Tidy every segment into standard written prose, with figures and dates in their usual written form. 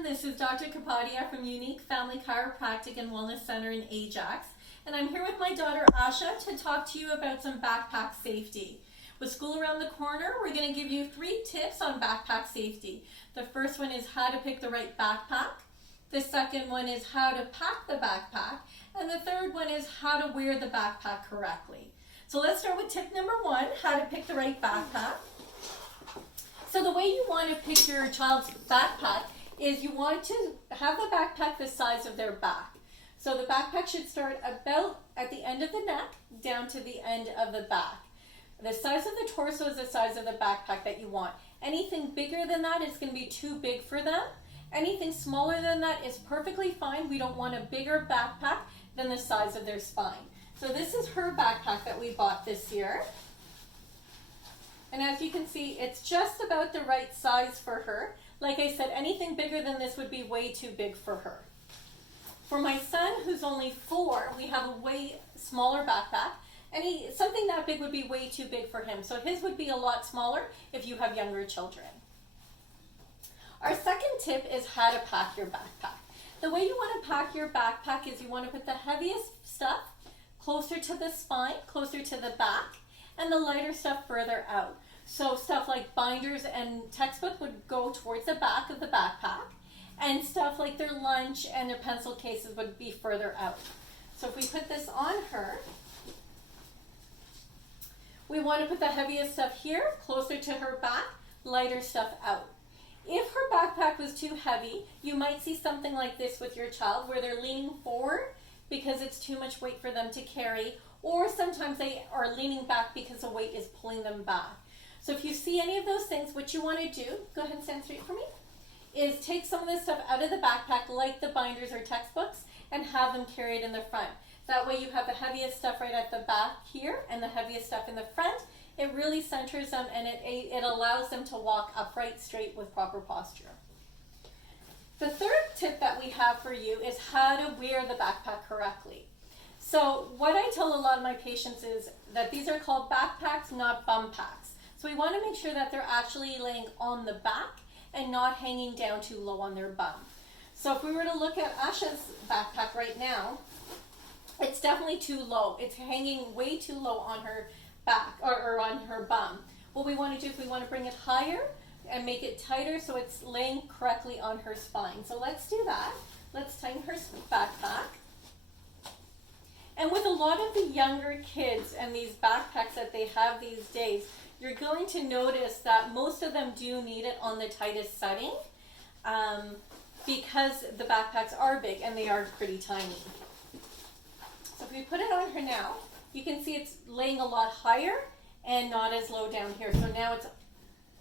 everyone, this is Dr. Kapadia from Unique Family Chiropractic and Wellness Center in Ajax, and I'm here with my daughter Asha to talk to you about some backpack safety. With school around the corner, we're going to give you 3 tips on backpack safety. The first one is how to pick the right backpack. The second one is how to pack the backpack. And the third one is how to wear the backpack correctly. So let's start with tip number 1, how to pick the right backpack. So the way you want to pick your child's backpack is you want to have the backpack the size of their back. So the backpack should start about at the end of the neck down to the end of the back. The size of the torso is the size of the backpack that you want. Anything bigger than that is going to be too big for them. Anything smaller than that is perfectly fine. We don't want a bigger backpack than the size of their spine. So this is her backpack that we bought this year. And as you can see, it's just about the right size for her. Like I said, anything bigger than this would be way too big for her. For my son, who's only 4, we have a way smaller backpack. And something that big would be way too big for him. So his would be a lot smaller if you have younger children. Our second tip is how to pack your backpack. The way you want to pack your backpack is you want to put the heaviest stuff closer to the spine, closer to the back, and the lighter stuff further out. So stuff like binders and textbook would go towards the back of the backpack, and stuff like their lunch and their pencil cases would be further out. So if we put this on her, we want to put the heaviest stuff here, closer to her back, lighter stuff out. If her backpack was too heavy, you might see something like this with your child where they're leaning forward because it's too much weight for them to carry, or sometimes they are leaning back because the weight is pulling them back. So if you see any of those things, what you want to do, go ahead and stand straight for me, is take some of this stuff out of the backpack, like the binders or textbooks, and have them carried in the front. That way you have the heaviest stuff right at the back here and the heaviest stuff in the front. It really centers them and it allows them to walk upright, straight with proper posture. The third tip that we have for you is how to wear the backpack correctly. So what I tell a lot of my patients is that these are called backpacks, not bum packs. So we want to make sure that they're actually laying on the back and not hanging down too low on their bum. So if we were to look at Asha's backpack right now, it's definitely too low. It's hanging way too low on her back or on her bum. What we want to do is we want to bring it higher and make it tighter so it's laying correctly on her spine. So let's do that. Let's tighten her backpack. And with a lot of the younger kids and these backpacks that they have these days, you're going to notice that most of them do need it on the tightest setting because the backpacks are big and they are pretty tiny. So if we put it on her now, you can see it's laying a lot higher and not as low down here. So now it's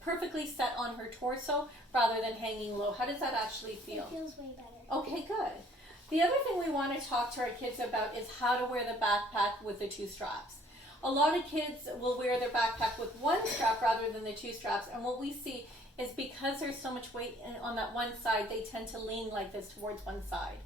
perfectly set on her torso rather than hanging low. How does that actually feel? It feels way better. Okay, good. The other thing we want to talk to our kids about is how to wear the backpack with the 2 straps. A lot of kids will wear their backpack with 1 strap rather than the 2 straps, and what we see is because there's so much weight on that one side, they tend to lean like this towards one side.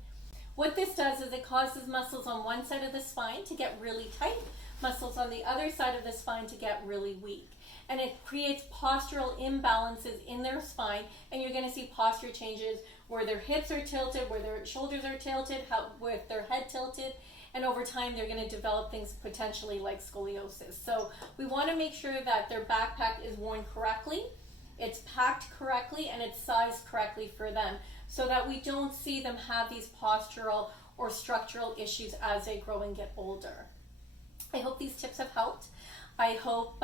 What this does is it causes muscles on one side of the spine to get really tight, muscles on the other side of the spine to get really weak. And it creates postural imbalances in their spine, and you're going to see posture changes where their hips are tilted, where their shoulders are tilted, with their head tilted, and over time they're going to develop things potentially like scoliosis. So we want to make sure that their backpack is worn correctly, it's packed correctly, and it's sized correctly for them, so that we don't see them have these postural or structural issues as they grow and get older. I hope these tips have helped. I hope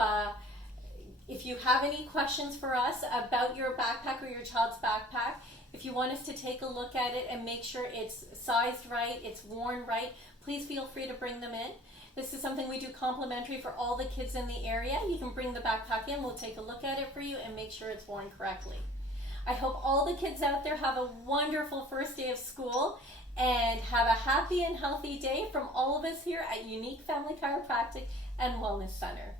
if you have any questions for us about your backpack or your child's backpack, if you want us to take a look at it and make sure it's sized right, it's worn right, please feel free to bring them in. This is something we do complimentary for all the kids in the area. You can bring the backpack in, we'll take a look at it for you and make sure it's worn correctly. I hope all the kids out there have a wonderful first day of school and have a happy and healthy day from all of us here at Unique Family Chiropractic and Wellness Center.